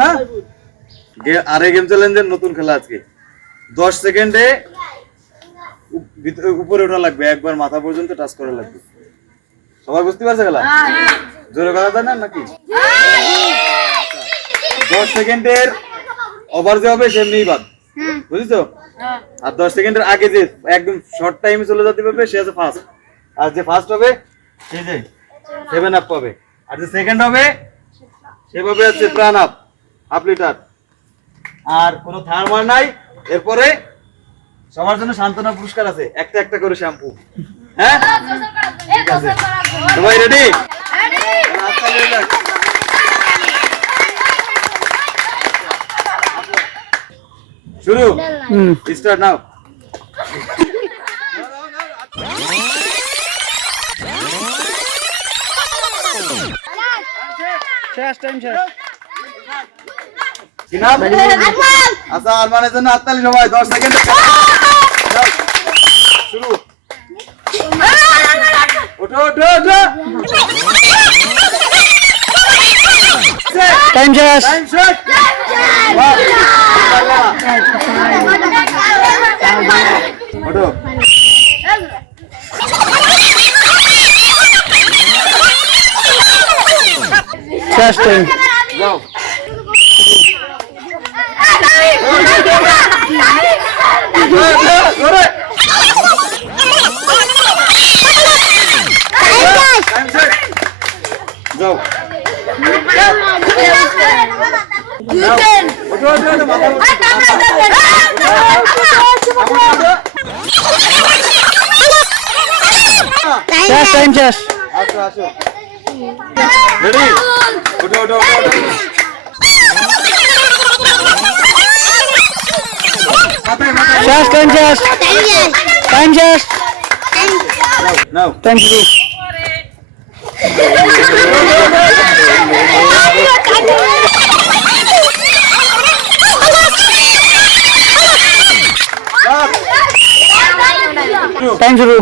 হ্যাঁ? আরে গেম চ্যালেঞ্জের নতুন খেলা আজকে। দশ সেকেন্ডে ভিতরে- উপরে ওঠা লাগবে একবার মাথা পর্যন্ত টাচ করা লাগবে। সবাই বুঝতে পারছে খেলা? জোরে কথা দেয় না নাকি? দশ সেকেন্ডের ওভার যে হবে সেমনিই বাদ। বুঝেছ? আর দশ সেকেন্ডের আগে যে একদম শর্ট টাইমে চলে যেতে পারবে সে আছে ফার্স্ট আর যে ফার্স্ট হবে সে যে সেভেন আপ পাবে। আর যে সেকেন্ড হবে সে পাবে হচ্ছে প্রাণ আপ হাফ লিটার। আর কোনো থার্মার নাই। এরপরে সবার জন্য সান্ত্বনা পুরস্কার আছে। একটা একটা করে শ্যাম্পু হ্যাঁ? সবাই রেডি শুরু। Start now. শেষ টাইম শেষ। কি নাম আচ্ছা আরমানের জন্য হাততালি সবাই দশ সেকেন্ড শুরু। ওঠো ওঠো ওঠো। টাইম শেষ। টাইম শেষ। ওঠো। শেষ টাইম যাও ধরে টাইম শেষ যাও ওঠো ওঠো ওঠো মাথা শেষ টাইম শেষ আসো আসো রেডি ওঠো ওঠো ওঠো মাথায় মাথায় শেষ টাইম শেষ টাইম শেষ নাও টাইম শুরু টাইম শুরু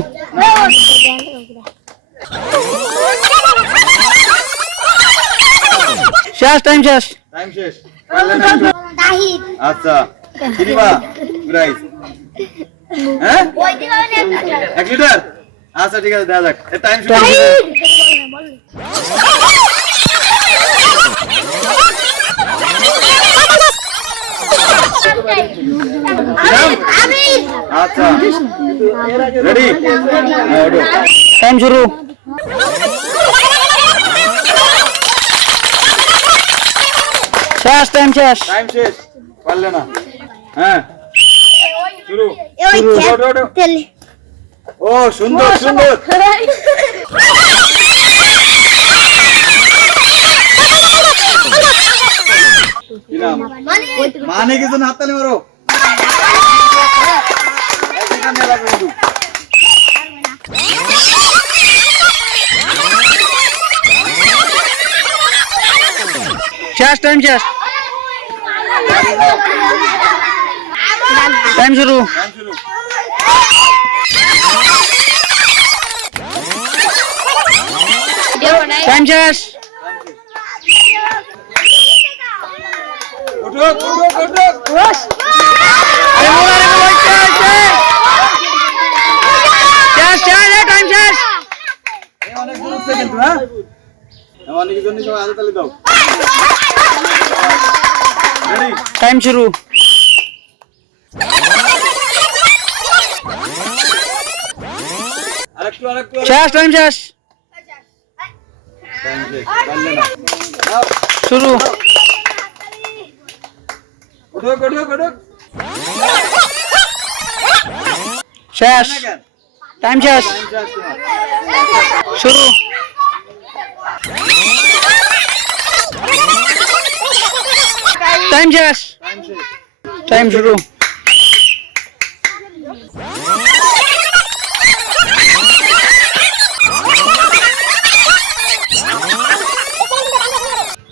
শেষ টাইম শেষ। টাইম শেষ। না? আচ্ছা। কিনিবা প্রাইস হ্যাঁ? এক লিটার? আচ্ছা ঠিক আছে দেখা যাক। টাইম শুরু আচ্ছা। রেডি টাইম শুরু। শেষ টাইম শেষ। টাইম শেষ পারলে না। হ্যাঁ শুরু। ও সুন্দর সুন্দর। নাম? মানে কিছু না হাততালি মারো। এই যেখানে লাগবে। শেষ টাইম শেষ টাইম শুরু। টাইম শুরু টাইম শেষ টাইম শেষ অনেক দূর উঠছে কিন্তু হ্যাঁ? অনেক জন্য সবাই হাতে তালি দাও। আরেকটু আরেকটু শেষ টাইম শেষ শুরু শেষ টাইম শেষ শুরু টাইম শেষ টাইম শুরু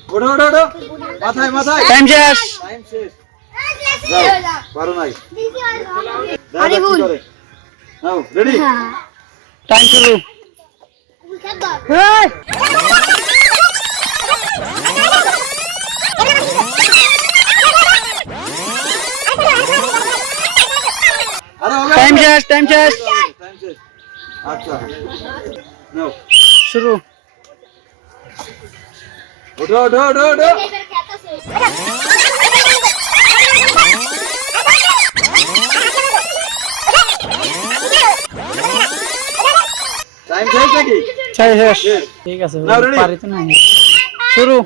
ওঠো ওঠো ওঠো। মাথায় মাথায়। টাইম শেষ। টাইম শেষ। পারো নাই। দেখা যাক নাও রেডি টাইম শুরু আরে টাইম শেষ টাইম শেষ টাইম শেষ আচ্ছা নাও শুরু ওঠো ওঠো ওঠো ওঠো টাইম শেষ নাকি চাই শেষ ঠিক আছে Now ready? পারি তো না শুরু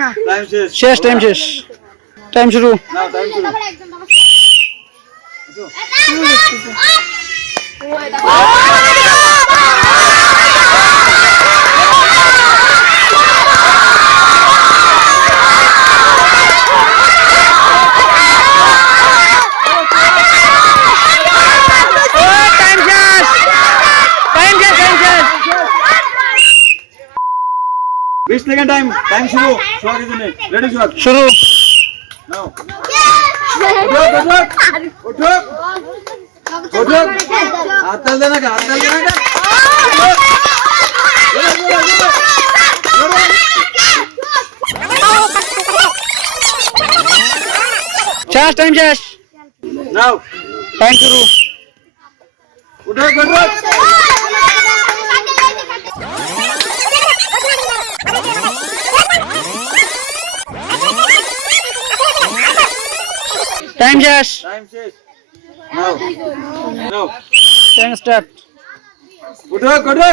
শেষ। শেষ টাইম শেষ। টাইম শুরু। নাও টাইম শুরু টাইম শেষ টাইম শেষ টাইম শেষ 20 সেকেন্ড টাইম টাইম শুরু সোহাগ জন্য রেডি সোহাগ শুরু নাও ওঠো ওঠো ওঠো হাততাল দে না কে হাততাল দে না কে জোরে, জোরে, জোরে, জোরে। শেষ টাইম শেষ নাও টাইম শুরু উঠো ওঠো টাইম শেষ টাইম শেষ নাও নাও টাইম স্টার্ট উঠো ওঠো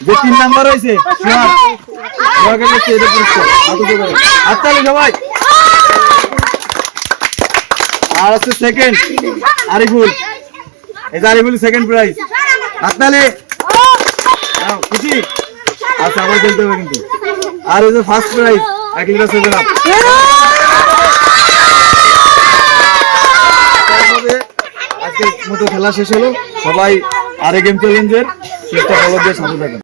যে তিন নাম্বার হয়েছে সোহাগ সোহাগের কাছে এটা পুরস্কার হাত উঁচু করো। হাততালি সবাই আর হচ্ছে সেকেন্ড আরিফুল। এই যে আরিফুল সেকেন্ড প্রাইজ হাততালি খুশি? আচ্ছা আবার খেলতে হবে কিন্তু। আর এই যে first prize litre seven up আজকের মতো খেলা শেষ হলো। সবাই আরে গেম চ্যালেঞ্জের চেষ্টা ফলো দিয়ে সাথে থাকেন